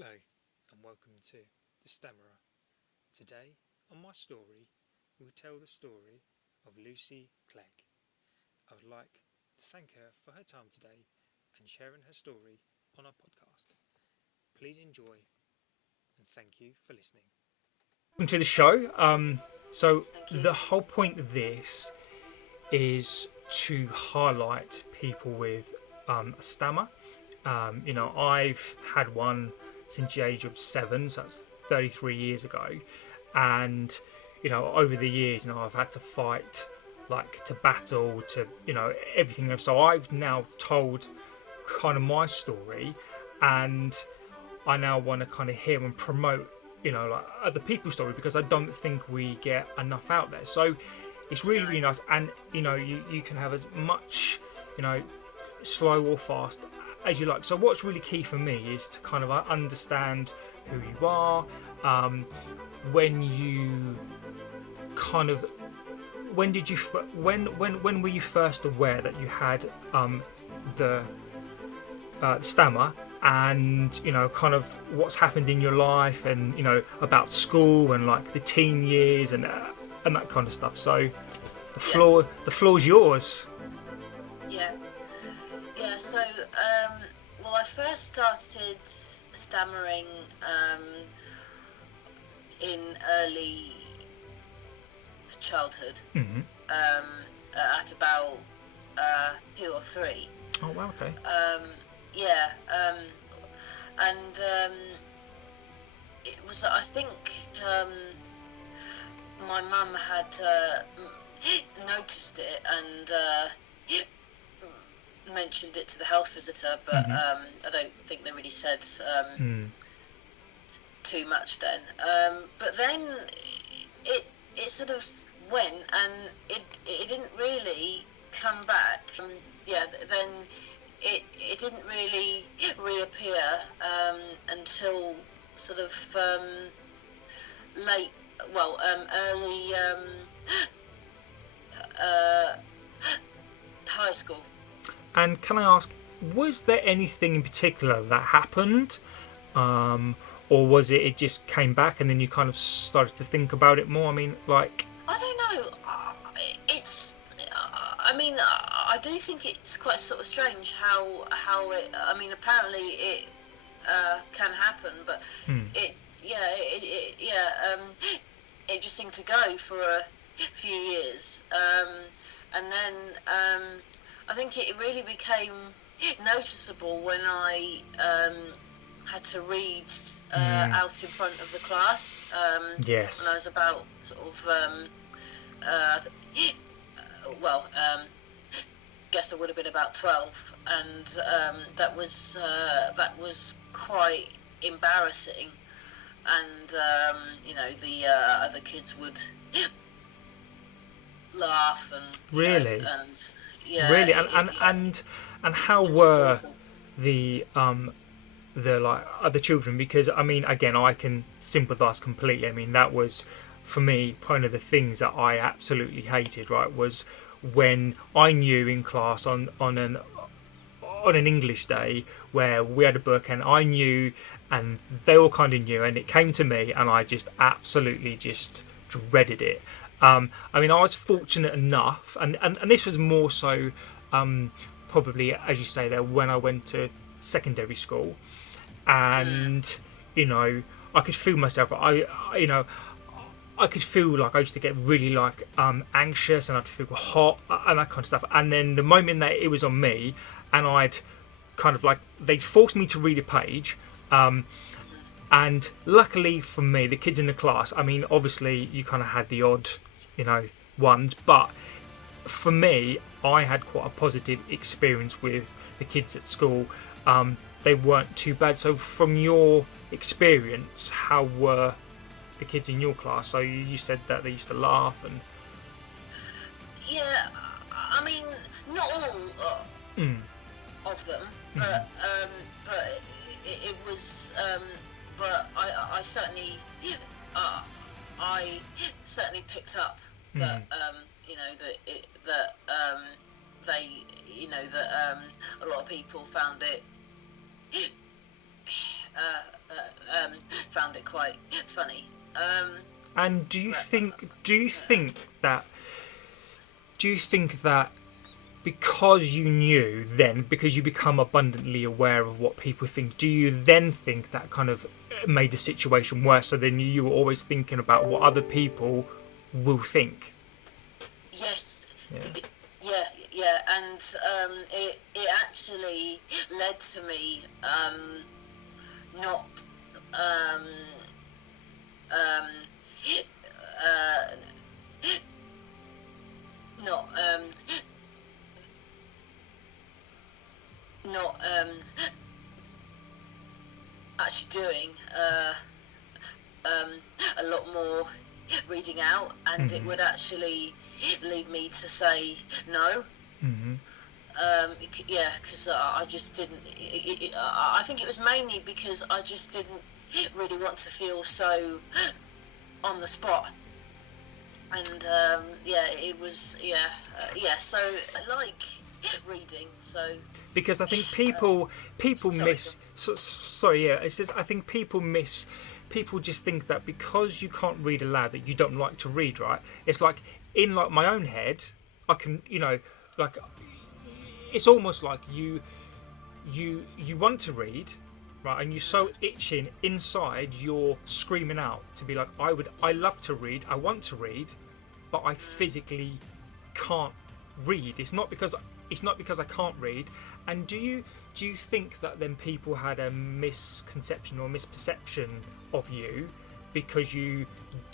Hello and welcome to The Stammerer. Today on my story we will tell the story of Lucy Clegg. I would like to thank her for her time today and sharing her story on our podcast. Please enjoy and thank you for listening. Welcome to the show. So Thank you. the whole point of this is to highlight people with a stammer. I've had one since the age of 7, so that's 33 years ago, and over the years, I've had to fight, like to battle, to everything else. So I've now told kind of my story, and I now want to kind of hear and promote, like other people's story because I don't think we get enough out there. So it's really, No. really nice, and you can have as much, you know, slow or fast as you like. So what's really key for me is to kind of understand who you are, when you kind of when did you when were you first aware that you had the stammer, and kind of what's happened in your life, and about school and like the teen years and that kind of stuff. So Yeah. the floor's yours. Yeah. Yeah. Well, I first started stammering in early childhood, Hmm. um, at about 2 or 3. Oh wow, okay. Yeah. And it was, I think, um, my mum had noticed it and mentioned it to the health visitor, but Hmm. I don't think they really said Mm. too much then. But then it sort of went, and it didn't really come back. Yeah, then it didn't really reappear until sort of late, early uh, high school. And can I ask, was there anything in particular that happened, um, or was it just came back and then you kind of started to think about it more? I mean, like, I don't know. It's. I mean, I do think it's quite sort of strange how it. I mean, apparently it can happen, but hmm, it. Yeah. It just seemed to go for a few years, and then I think it really became noticeable when I had to read hmm, out in front of the class when I yes, was about sort of uh, well, guess I would have been about 12, and that was quite embarrassing. And the other kids would laugh, and really, and yeah, really, and how it was just were awful. the like other children? Because I mean, again, I can sympathise completely. I mean, that was for me one of the things that I absolutely hated. Right, was when I knew in class on an English day where we had a book and I knew and they all kind of knew, and it came to me and I just absolutely just dreaded it. I mean, I was fortunate enough, and this was more so probably, as you say there, when I went to secondary school, Mm, and you know, I could feel myself. I could feel like I used to get really like anxious, and I'd feel hot and that kind of stuff. And then the moment that it was on me, and I'd kind of like they forced me to read a page. mm, And luckily for me, the kids in the class, I mean, obviously you kind of had the odd, you know, ones, but for me, I had quite a positive experience with the kids at school. They weren't too bad. So, from your experience, how were the kids in your class? So, you said that they used to laugh and. yeah, I mean, not all Mm, of them, mm, but it was, but I certainly, uh, I certainly picked up that, mm, that they, that a lot of people found it found it quite funny. And But do you think that because you knew then, because you become abundantly aware of what people think, do you then think that kind of made the situation worse? So then you were always thinking about what other people will think. yes, Yeah. yeah, yeah, and it actually led to me not um, um, uh, not not actually doing um, a lot more reading out, and it Mm-hmm. would actually lead me to say no. Mm-hmm. Yeah, because I just didn't. I think it was mainly because I just didn't really want to feel so on the spot. And yeah, it was yeah. So I like reading. So Because I think uh, people sorry, John. miss. Sorry, yeah. It says I think people miss. People just think that because you can't read aloud that you don't like to read, right? It's like in like my own head, I can like it's almost like you want to read, right? And you're so itching inside, you're screaming out to be like, I love to read, I want to read, but I physically can't read. It's not because I can't read. And do you think that then people had a misconception or misperception of you because you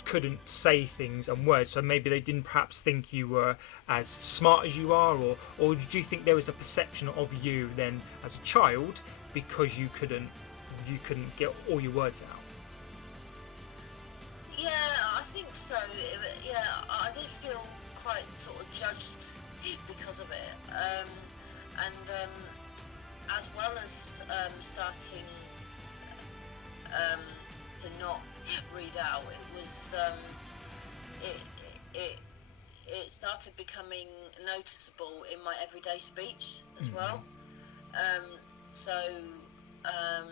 couldn't say things and words, so maybe they didn't perhaps think you were as smart as you are, or do you think there was a perception of you then as a child because you couldn't get all your words out? Yeah, I think so. Yeah, I did feel quite sort of judged because of it, and as well as starting um, to not read out, it it it started becoming noticeable in my everyday speech as well. Mm-hmm. Um, so um,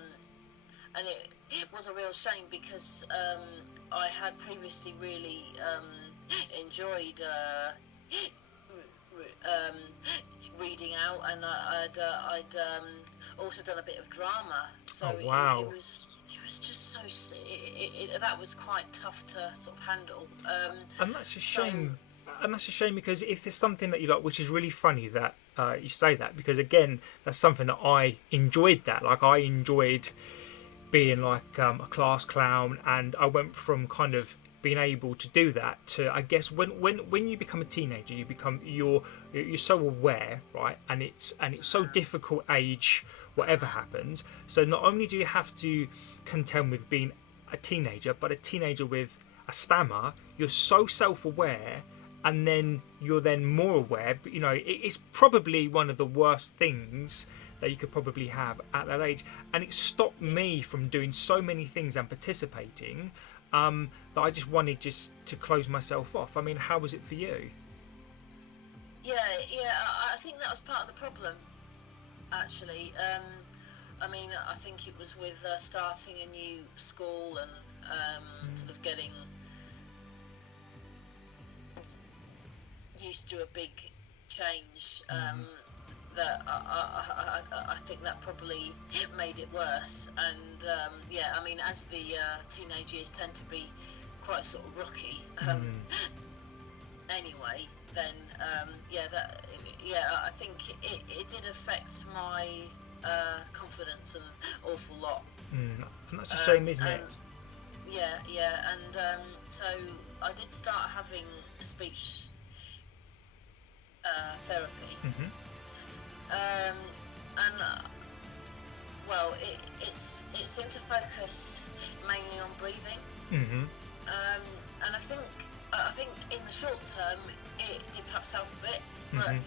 and it was a real shame because I had previously really enjoyed um, reading out, and I'd also done a bit of drama, so Oh it wow. was just so that was quite tough to sort of handle. And that's a So shame. And that's a shame because if there's something that you like, which is really funny that you say that, because again, that's something that I enjoyed. That like I enjoyed being like a class clown, and I went from kind of being able to do that to I guess when you become a teenager, you're so aware, right? And it's so difficult age whatever happens. So not only do you have to contend with being a teenager, but a teenager with a stammer, you're so self-aware, and then you're then more aware. But it's probably one of the worst things that you could probably have at that age, and it stopped yeah, me from doing so many things and participating, that I just wanted just to close myself off. I mean, how was it for you? yeah. I think that was part of the problem actually. I mean, I think it was with starting a new school and sort of getting used to a big change. That I think that probably made it worse. And yeah, I mean, as the teenage years tend to be quite sort of rocky. Anyway, then I think it did affect my confidence an awful lot. And that's a shame, isn't And it? and so I did start having speech therapy, Hmm. um, and well, it seemed to focus mainly on breathing, Hmm. um, and I think in the short term it did perhaps help a bit, but Hmm.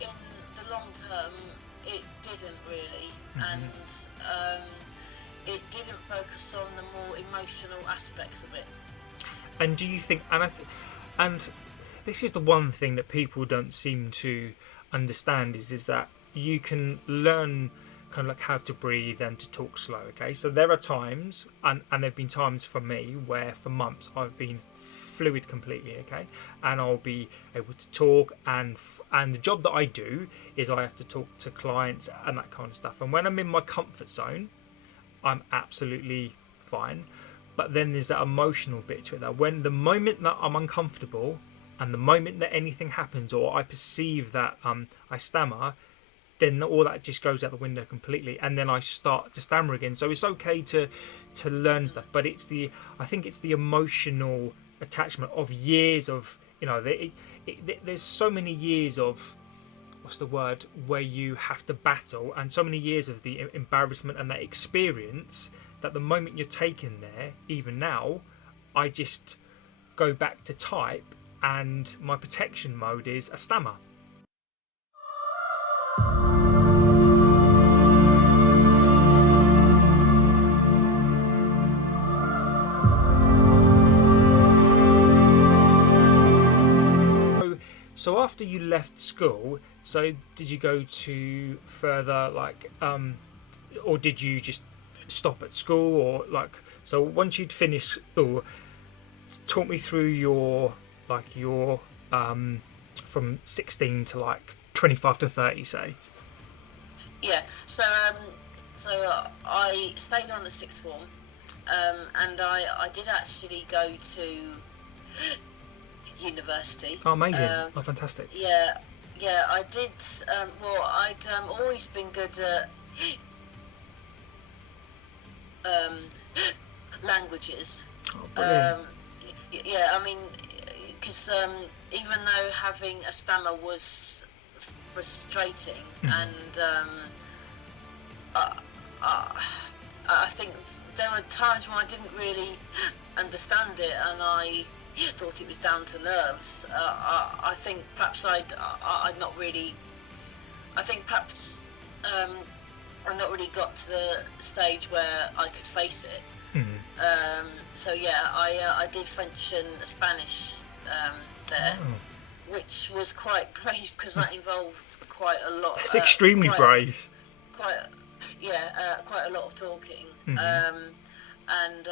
in the long term it didn't really, Hmm. and it didn't focus on the more emotional aspects of it. And do you think? And this is the one thing that people don't seem to understand is that you can learn kind of like how to breathe and to talk slow. Okay, so there are times, and there've been times for me where for months I've been fluid completely. Okay, and I'll be able to talk, and the job that I do is I have to talk to clients and that kind of stuff. And when I'm in my comfort zone, I'm absolutely fine. But then there's that emotional bit to it, that when the moment that I'm uncomfortable and the moment that anything happens or I perceive that I stammer, then all that just goes out the window completely, and then I start to stammer again. So it's okay to learn stuff, but I think it's the emotional attachment of years of, there's so many years of, what's the word, where you have to battle, and so many years of the embarrassment and that experience, that the moment you're taken there, even now, I just go back to type, and my protection mode is a stammer. So after you left school, so did you go to further, like, or did you just stop at school, or like, so once you'd finished school, talk me through your from 16 to like 25 to 30, say. Yeah. I stayed on the sixth form, and I did actually go to university. Oh, amazing. Oh, fantastic. Yeah, yeah, I did. Well, I'd always been good at um, languages. Oh, brilliant. Yeah, I mean, because even though having a stammer was frustrating, and I think there were times when I didn't really understand it, and I thought it was down to nerves. I think perhaps I'd not really. I think perhaps I not really got to the stage where I could face it. So yeah, I did French and Spanish there, which was quite brave because that involved quite a lot. It's extremely brave. Quite a lot of talking. And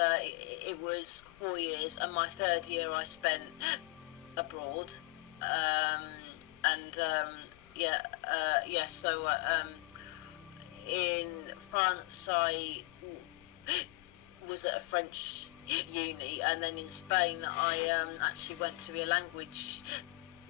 it was 4 years, and my third year I spent abroad. So in France I was at a French uni, and then in Spain I actually went to be a language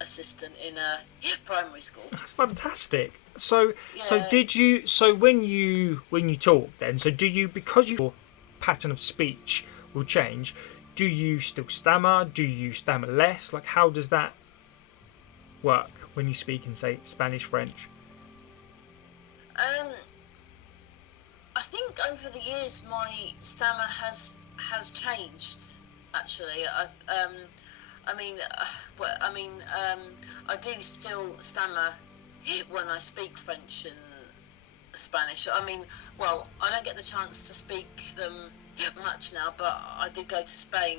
assistant in a primary school. That's fantastic. So Yeah. so did you, so when you talk then, so do you, because your pattern of speech will change, do you still stammer, do you stammer less, like how does that work when you speak in, say, Spanish, French? I think over the years my stammer has changed. Actually, I do still stammer when I speak French and Spanish. I mean, well, I don't get the chance to speak them much now, but I did go to Spain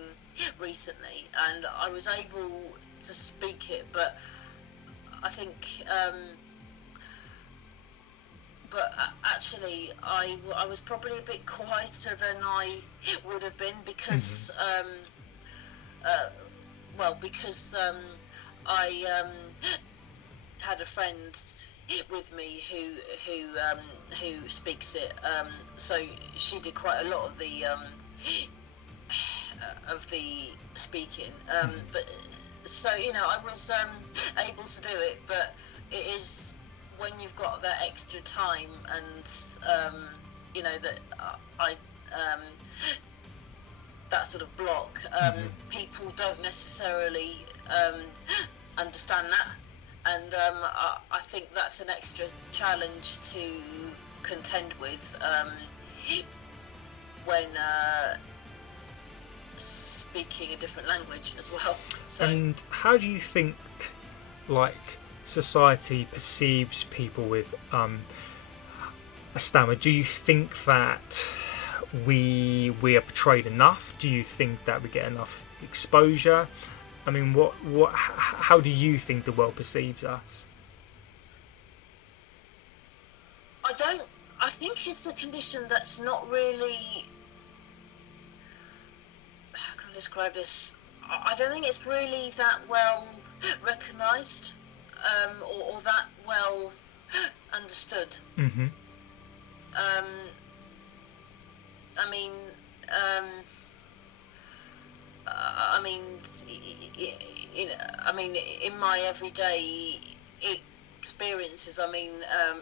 recently, and I was able to speak it, but I think. But actually, I was probably a bit quieter than I would have been because, I had a friend with me who speaks it. So she did quite a lot of the speaking. But so I was able to do it, but it is. When you've got that extra time and that sort of block, people don't necessarily understand that, and I think that's an extra challenge to contend with when speaking a different language as well. So, and how do you think, like, society perceives people with a stammer? Do you think that we are portrayed enough? Do you think that we get enough exposure? I mean, how do you think the world perceives us? I don't I think it's a condition that's not really. How can I describe this? I don't think it's really that well recognised, or that well understood. Mm-hmm. Um, I mean, um, I mean, I mean, in my everyday experiences, I mean,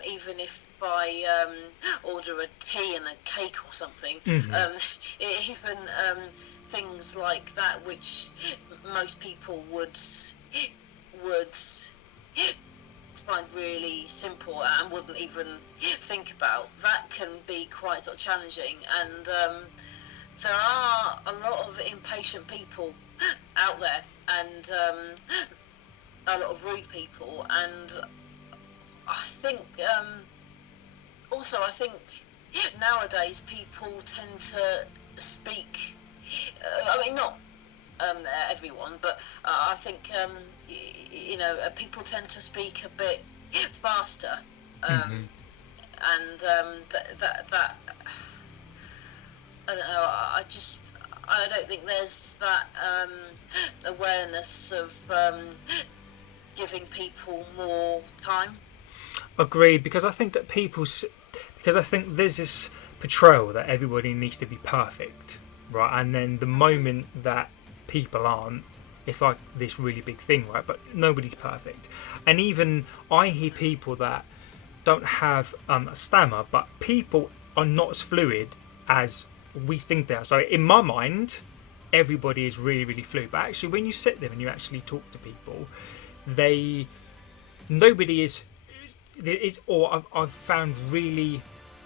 even if I order a tea and a cake or something, Mm-hmm. even things like that, which most people would find really simple and wouldn't even think about, that can be quite sort of challenging. And there are a lot of impatient people out there, and a lot of rude people. And I think also, I think nowadays people tend to speak. I mean, not everyone, but I think people tend to speak a bit faster, um, Mm-hmm. and that I don't know. I don't think there's that awareness of giving people more time. Agreed, because I think that because I think there's this portrayal that everybody needs to be perfect, right? And then the moment that people aren't, it's like this really big thing, right? But nobody's perfect. And even I hear people that don't have a stammer, but people are not as fluid as we think they are. So in my mind, everybody is really, really fluid. But actually, when you sit there and you actually talk to people, they nobody is. Or I've found really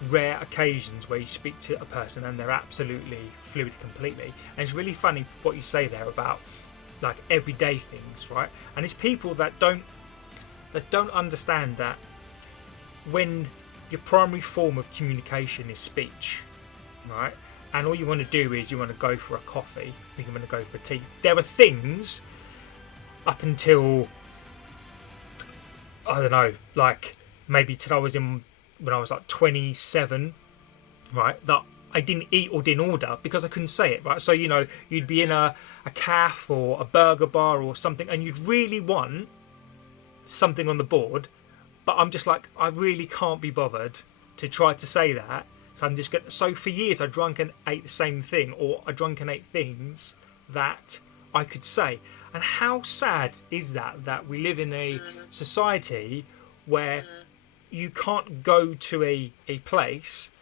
rare occasions where you speak to a person and they're absolutely fluid completely. And it's really funny what you say there about like everyday things, right? And it's people that don't understand that when your primary form of communication is speech, right? And all you want to do is you want to go for a coffee, you want to go for tea. There are things up until I don't know, like maybe till I was in when I was like 27, right? That I didn't eat or didn't order because I couldn't say it, right? So you'd be in a cafe or a burger bar or something, and you'd really want something on the board, but I'm just like I really can't be bothered to try to say that. So I'm just going. So for years I drunk and ate the same thing, or I drunk and ate things that I could say. And how sad is that we live in a society where you can't go to a place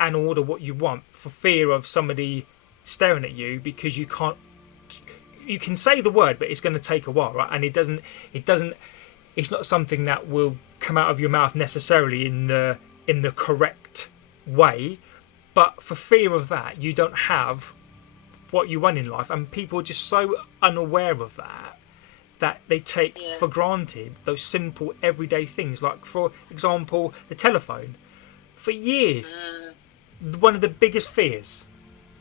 and order what you want for fear of somebody staring at you because you can say the word but it's going to take a while, right? And it doesn't it's not something that will come out of your mouth necessarily in the correct way, but for fear of that you don't have what you want in life, and people are just so unaware of that they take Yeah. for granted those simple everyday things, like for example the telephone. For years one of the biggest fears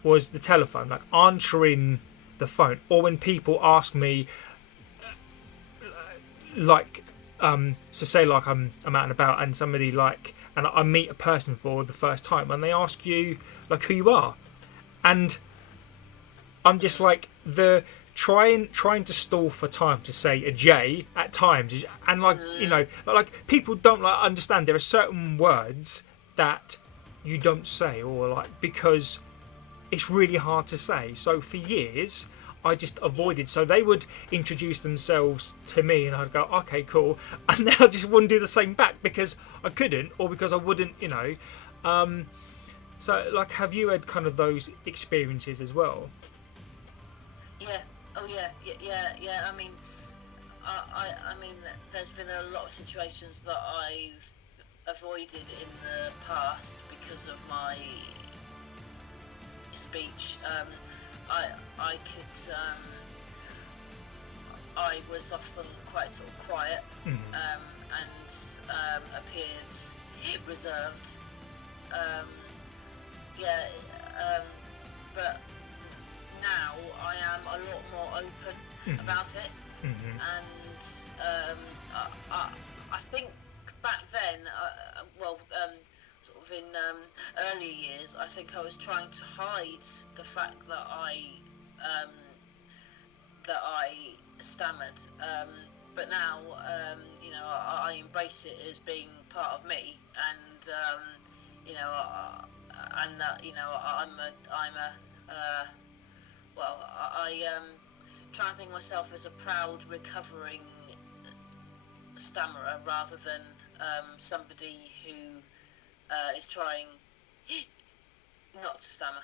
was the telephone, like answering the phone, or when people ask me, like, so say like I'm out and about and somebody like, and I meet a person for the first time and they ask you like who you are, and I'm just like the trying to stall for time to say a J at times and like like people don't like understand there are certain words that you don't say, or like because it's really hard to say. So for years I just Yeah. avoided. So they would introduce themselves to me and I'd go okay cool, and then I just wouldn't do the same back because I couldn't, or because I wouldn't. So like have you had kind of those experiences as well? Yeah. Oh yeah. Yeah. Yeah. Yeah. I mean, I mean, there's been a lot of situations that I've avoided in the past because of my speech. I I could I was often quite sort of quiet, Mm. and appeared reserved. Um, yeah, but now I am a lot more open Mm-hmm. about it, Mm-hmm. and I think back then, well, sort of in earlier years, I think I was trying to hide the fact um, that I stammered. But now, I embrace it as being part of me, and you know, and that uh, I try and think of myself as a proud recovering stammerer rather than somebody who is trying not to stammer.